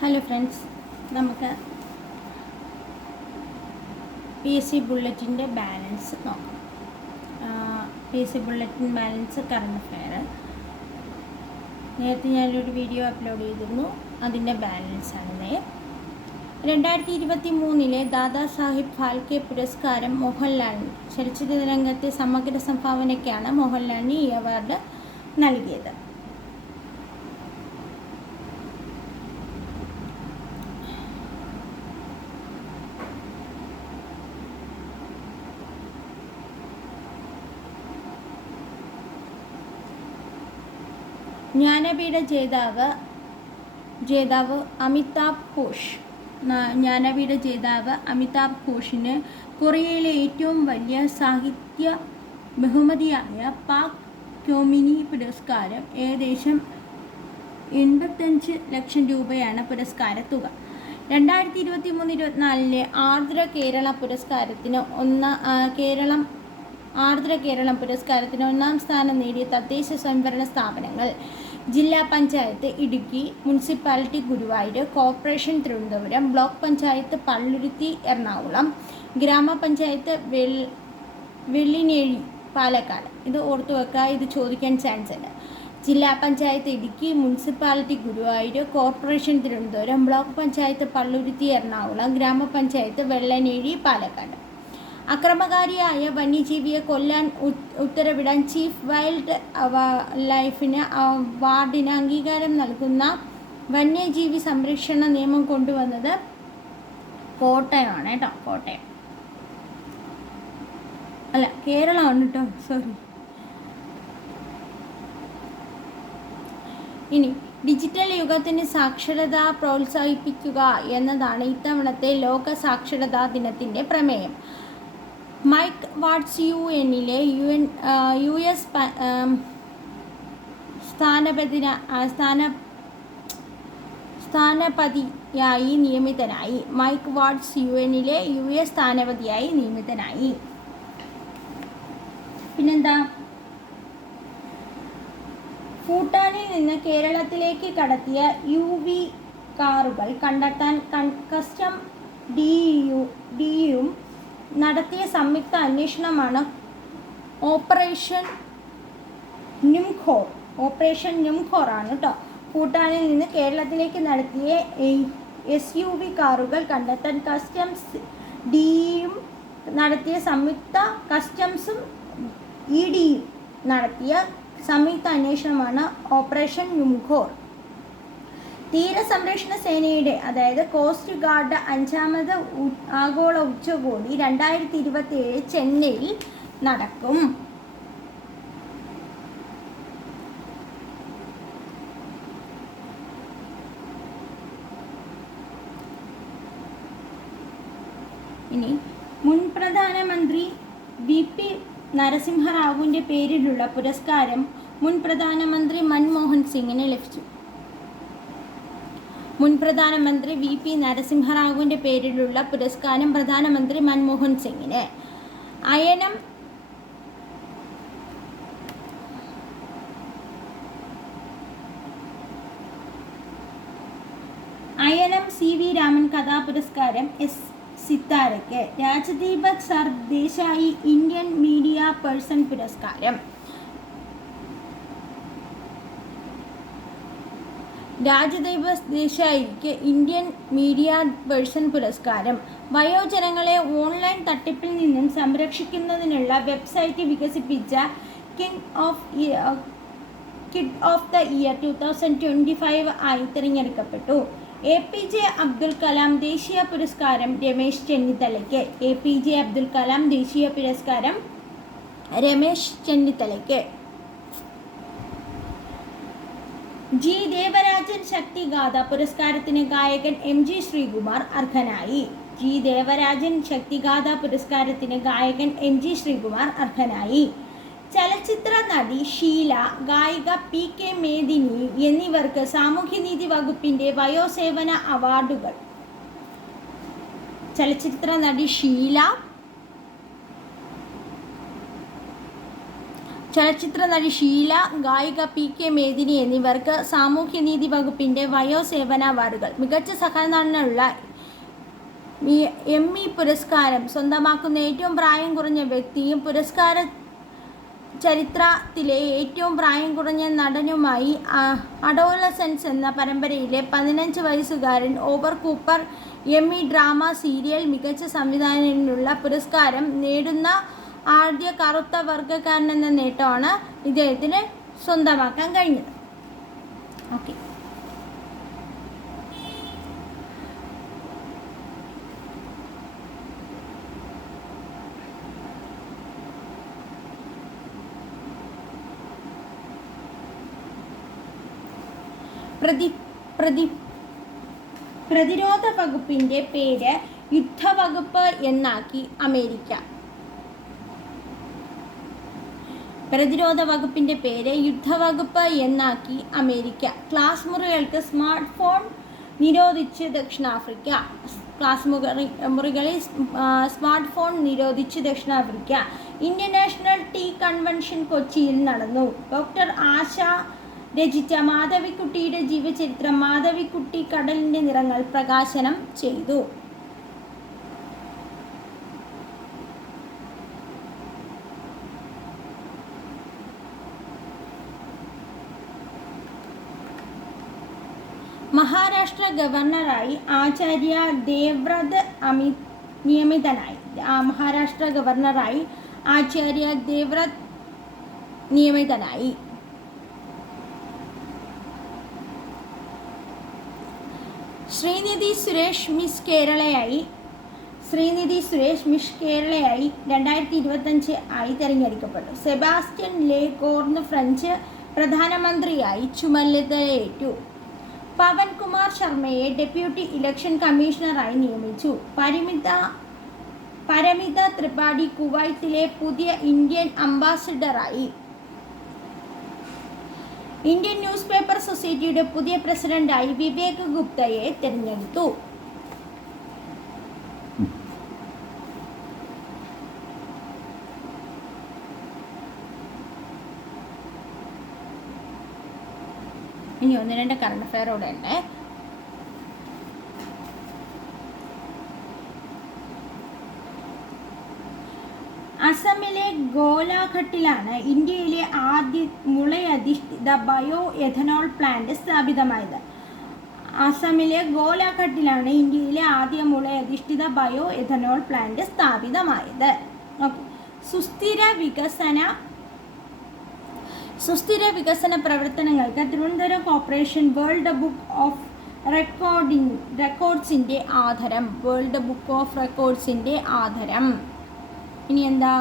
Hello friends, നമുക്ക് P S C ബുള്ളറ്റിൻ്റെ balance നോക്കാം. P S C bulletin balance current affair നേരത്തെ ഞാനൊരു video upload ചെയ്തിരുന്നു. അതിൻ്റെ ബാലൻസാണിത്. 2023 ദാദാ സാഹിബ് ഫാൽക്കെ പുരസ്കാരം മോഹൻലാലിന്, ചലച്ചിത്ര രംഗത്തെ സമഗ്ര സംഭാവനയ്ക്കാണ് മോഹൻലാലിന് ഈ അവാർഡ് നൽകിയത്. ജ്ഞാനപീഠ ജേതാവ് അമിതാഭ് ഘോഷ്. ജ്ഞാനപീഠ ജേതാവ് അമിതാഭ് ഘോഷിന് കൊറിയയിലെ ഏറ്റവും വലിയ സാഹിത്യ ബഹുമതിയായ പാക് ക്യോമിനി പുരസ്കാരം ഏകദേശം 85 ലക്ഷം രൂപയാണ് പുരസ്കാര തുക. 2023-24 ആർദ്ര കേരള പുരസ്കാരത്തിന് ഒന്നാം സ്ഥാനം നേടിയ തദ്ദേശ സ്വയംഭരണ സ്ഥാപനങ്ങൾ: ജില്ലാ panchayat Idukki, municipality Guruvayur, corporation Thiruvananthapuram, block panchayat Palluruthy Ernakulam, ഗ്രാമപഞ്ചായത്ത് വെള്ളിനേഴി പാലക്കാട്. ഇത് ഓർത്തു വെക്കുക, ഇത് ചോദിക്കാൻ ചാൻസ് ഉണ്ട്. ജില്ലാ panchayat Idukki, municipality Guruvayur, corporation Thiruvananthapuram, block panchayat Palluruthy Ernakulam, ഗ്രാമപഞ്ചായത്ത് വെള്ളനേഴി പാലക്കാട്. അക്രമകാരിയായ വന്യജീവിയെ കൊല്ലാൻ ഉത്തരവിടാൻ ചീഫ് വൈൽഡ് ലൈഫിന് അവാർഡിന് അംഗീകാരം നൽകുന്ന വന്യജീവി സംരക്ഷണ നിയമം കൊണ്ടുവന്നത് കോട്ടയമാണ് കേട്ടോ. കോട്ടയം അല്ല, കേരളമാണ് കേട്ടോ, സോറി. ഇനി ഡിജിറ്റൽ യുഗത്തിന് സാക്ഷരത പ്രോത്സാഹിപ്പിക്കുക എന്നതാണ് ഇത്തവണത്തെ ലോക സാക്ഷരതാ ദിനത്തിൻ്റെ പ്രമേയം. മൈക്ക് വാട്സ് യുഎന്നിലെ US സ്ഥാനപതിയായി നിയമിതനായി. മൈക്ക് വാട്സ് യുഎന്നിലെ US സ്ഥാനപതിയായി നിയമിതനായി. പിന്നെന്താ? ഭൂട്ടാനിൽ നിന്ന് കേരളത്തിലേക്ക് കടത്തിയ UV കാറുകൾ കണ്ടെത്താൻ കസ്റ്റം ഡിയും നടത്തിയ സംയുക്ത അന്വേഷണമാണ് ഓപ്പറേഷൻ ന്യൂംഖോർ ആണ് കേട്ടോ. ഭൂട്ടാനിൽ നിന്ന് കേരളത്തിലേക്ക് നടത്തിയ SUV കാറുകൾ കണ്ടെത്താൻ കസ്റ്റംസ് ഡിയും നടത്തിയ കസ്റ്റംസും EDയും നടത്തിയ സംയുക്ത അന്വേഷണമാണ് ഓപ്പറേഷൻ ന്യൂംഖോർ. തീരസംരക്ഷണ സേനയുടെ, അതായത് കോസ്റ്റ് ഗാർഡ് 5ാമത് ആഗോള ഉച്ചകോടി 2027 ചെന്നൈയിൽ നടക്കും. ഇനി മുൻ പ്രധാനമന്ത്രി VP നരസിംഹറാവുവിൻ്റെ പേരിലുള്ള പുരസ്കാരം മുൻ പ്രധാനമന്ത്രി മൻമോഹൻ സിംഗിന് ലഭിച്ചു. മുൻ പ്രധാനമന്ത്രി VP നരസിംഹറാവുവിൻ്റെ പേരിലുള്ള പുരസ്കാരം പ്രധാനമന്ത്രി മൻമോഹൻ സിംഗിന്. അയനം CV രാമൻ കഥാപുരസ്കാരം S സിത്താരയ്ക്ക്. Rajdeep Sardesai Indian media person പുരസ്കാരം. രാജദീപക് ദേശായിക്ക് ഇന്ത്യൻ മീഡിയ പേഴ്സൺ പുരസ്കാരം. വയോജനങ്ങളെ ഓൺലൈൻ തട്ടിപ്പിൽ നിന്നും സംരക്ഷിക്കുന്നതിനുള്ള വെബ്സൈറ്റ് വികസിപ്പിച്ച കിഡ് ഓഫ് ദ ഇയർ 2025 ആയി തിരഞ്ഞെടുക്കപ്പെട്ടു. APJ അബ്ദുൽ കലാം ദേശീയ പുരസ്കാരം രമേശ് ചെന്നിത്തലയ്ക്ക്. APJ അബ്ദുൽ കലാം ദേശീയ പുരസ്കാരം രമേശ് ചെന്നിത്തലയ്ക്ക്. G ദേവരാജൻ ശക്തിഗാഥ പുരസ്കാരത്തിന് ഗായകൻ MG ശ്രീകുമാർ അർഹനായി. G ദേവരാജൻ ശക്തിഗാഥ പുരസ്കാരത്തിന് ഗായകൻ MG ശ്രീകുമാർ അർഹനായി. ചലച്ചിത്ര നടി ഷീല, ഗായിക PK മേദിനി എന്നിവർക്ക് സാമൂഹ്യനീതി വകുപ്പിൻ്റെ വയോസേവന അവാർഡുകൾ. ചലച്ചിത്ര നടി ഷീല, ചലച്ചിത്ര നടി ഷീല, ഗായിക PK മേദിനി എന്നിവർക്ക് സാമൂഹ്യനീതി വകുപ്പിൻ്റെ വയോസേവന അവാർഡുകൾ. മികച്ച സഹനടനുള്ള എമ്മി പുരസ്കാരം സ്വന്തമാക്കുന്ന ഏറ്റവും പ്രായം കുറഞ്ഞ വ്യക്തിയും പുരസ്കാര ചരിത്രത്തിലെ ഏറ്റവും പ്രായം കുറഞ്ഞ നടനുമായി അഡോളസൻസ് എന്ന പരമ്പരയിലെ 15 വയസ്സുകാരൻ ഓബർ കൂപ്പർ എമ്മി ഡ്രാമ സീരിയൽ മികച്ച സംവിധായകനുള്ള പുരസ്കാരം നേടുന്ന ആദ്യ കറുത്ത വർഗ്ഗക്കാരനെന്ന നേട്ടമാണ് ഇദ്ദേഹത്തിന് സ്വന്തമാക്കാൻ കഴിഞ്ഞത്. ഓക്കെ, പ്രതിരോധ വകുപ്പിൻ്റെ പേര് യുദ്ധവകുപ്പ് എന്നാക്കി അമേരിക്ക. പ്രതിരോധ വകുപ്പിൻ്റെ പേര് യുദ്ധവകുപ്പ് എന്നാക്കി അമേരിക്ക. ക്ലാസ് മുറികൾക്ക് സ്മാർട്ട് ഫോൺ നിരോധിച്ച് ദക്ഷിണാഫ്രിക്ക. ക്ലാസ് മുറികളിൽ സ്മാർട്ട് ഫോൺ നിരോധിച്ച് ദക്ഷിണാഫ്രിക്ക. ഇന്ത്യൻ നാഷണൽ ടീ കൺവെൻഷൻ കൊച്ചിയിൽ നടന്നു. ഡോക്ടർ ആശ രചിച്ച മാധവിക്കുട്ടിയുടെ ജീവചരിത്രം മാധവിക്കുട്ടി കടലിൻ്റെ നിറങ്ങൾ പ്രകാശനം ചെയ്തു. മഹാരാഷ്ട്ര ഗവർണറായി ആചാര്യ ദേവ്രത് നിയമിതനായി. മഹാരാഷ്ട്ര ഗവർണറായി ആചാര്യ ദേവ്രത് നിയമിതനായി. ശ്രീനിധി സുരേഷ് മിസ് കേരളയായി 2025 ആയി തിരഞ്ഞെടുക്കപ്പെട്ടു. സെബാസ്റ്റ്യൻ ലെ കോർന്ന് ഫ്രഞ്ച് പ്രധാനമന്ത്രിയായി ചുമതലയേറ്റു. പവൻ കുമാർ ശർമ്മയെ ഡെപ്യൂട്ടി ഇലക്ഷൻ കമ്മീഷണറായി നിയമിച്ചു. പരമിത ത്രിപാഠി കുവൈത്തിലെ പുതിയ ഇന്ത്യൻ അംബാസിഡറായി. ഇന്ത്യൻ ന്യൂസ് പേപ്പർ സൊസൈറ്റിയുടെ പുതിയ പ്രസിഡന്റായി വിവേക് ഗുപ്തയെ തിരഞ്ഞെടുത്തു. ഇനി 1-2 കറണ്ട് അഫെയർ ഇവിടെ ഉണ്ട്. അസമിലെ ഗോലാഘട്ടിലാണ് ഇന്ത്യയിലെ ആദ്യ മുളയധിഷ്ഠിത ബയോ എഥനോൾ പ്ലാന്റ് സ്ഥാപിതമായത്. അസമിലെ ഗോലാഘട്ടിലാണ് ഇന്ത്യയിലെ ആദ്യ മുളയധിഷ്ഠിത ബയോ എഥനോൾ പ്ലാന്റ് സ്ഥാപിതമായത്. സുസ്ഥിര വികസന പ്രവർത്തനങ്ങൾക്ക് Thiruvananthapuram corporation world book of റെക്കോർഡ്സിൻ്റെ ആദരം. വേൾഡ് ബുക്ക് ഓഫ് റെക്കോർഡ്സിൻ്റെ ആദരം. ഇനി എന്താ?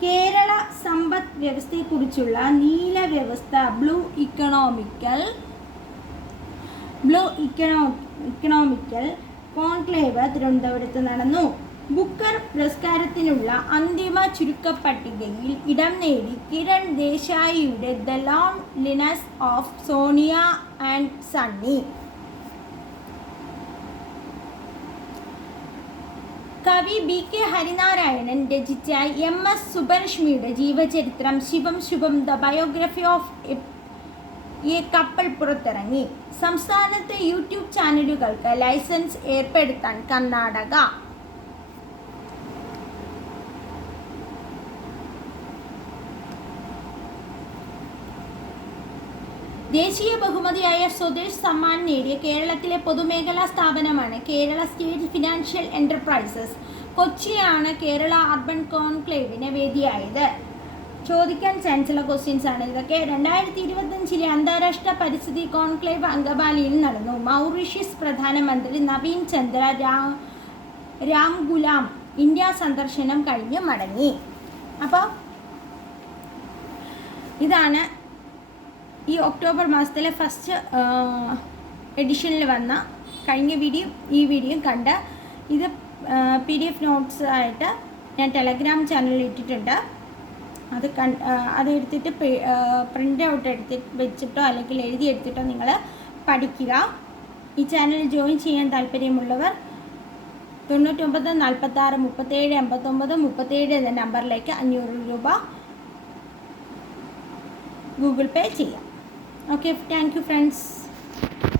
കേരള സമ്പദ് വ്യവസ്ഥയെക്കുറിച്ചുള്ള നീല വ്യവസ്ഥ ബ്ലൂ ഇക്കണോമിക്കൽ കോൺക്ലേവ് തിരുവനന്തപുരത്ത് നടന്നു. ബുക്കർ പുരസ്കാരത്തിനുള്ള അന്തിമ ചുരുക്കപ്പട്ടികയിൽ ഇടം നേടി കിരൺ ദേശായിയുടെ the loneliness of Sonia and Sunny. കവി BK ഹരിനാരായണൻ രചിച്ച MS സുബ്ബലക്ഷ്മിയുടെ ജീവചരിത്രം Shivam Shubham the biography of a couple പുറത്തിറങ്ങി. സംസ്ഥാനത്തെ യൂട്യൂബ് ചാനലുകൾക്ക് ലൈസൻസ് ഏർപ്പെടുത്താൻ കർണാടക. ദേശീയ ബഹുമതിയായ സ്വദേശ് സമ്മാൻ നേടിയ കേരളത്തിലെ പൊതുമേഖലാ സ്ഥാപനമാണ് കേരള സ്റ്റേറ്റ് ഫിനാൻഷ്യൽ എൻ്റർപ്രൈസസ്. കൊച്ചിയാണ് കേരള അർബൻ കോൺക്ലേവിന് വേദിയായത്. ചോദിക്കാൻ ചാൻസുള്ള ക്വസ്റ്റ്യൻസ് ആണ് ഇതൊക്കെ. 2025 അന്താരാഷ്ട്ര പരിസ്ഥിതി കോൺക്ലേവ് അങ്കമാലിയിൽ നടന്നു. മൗറീഷ്യസ് പ്രധാനമന്ത്രി നവീൻ ചന്ദ്ര രാംഗുലാം ഇന്ത്യ സന്ദർശനം കഴിഞ്ഞ് മടങ്ങി. അപ്പോൾ ഇതാണ് ഈ ഒക്ടോബർ മാസത്തിലെ ഫസ്റ്റ് എഡിഷനിൽ വന്ന കഴിഞ്ഞ ഈ വീഡിയോ കണ്ട് ഇത് PDF നോട്ട്സ് ആയിട്ട് ഞാൻ ടെലഗ്രാം ചാനലിൽ ഇട്ടിട്ടുണ്ട്. അതെടുത്തിട്ട് പ്രിൻ്റ് ഔട്ട് വെച്ചിട്ടോ അല്ലെങ്കിൽ എഴുതിയെടുത്തിട്ടോ നിങ്ങൾ പഠിക്കുക. ഈ ചാനൽ ജോയിൻ ചെയ്യാൻ താല്പര്യമുള്ളവർ 99 46 37 89 37 എന്ന നമ്പറിലേക്ക് 500 രൂപ ഗൂഗിൾ പേ ചെയ്യാം. Okay, thank you friends.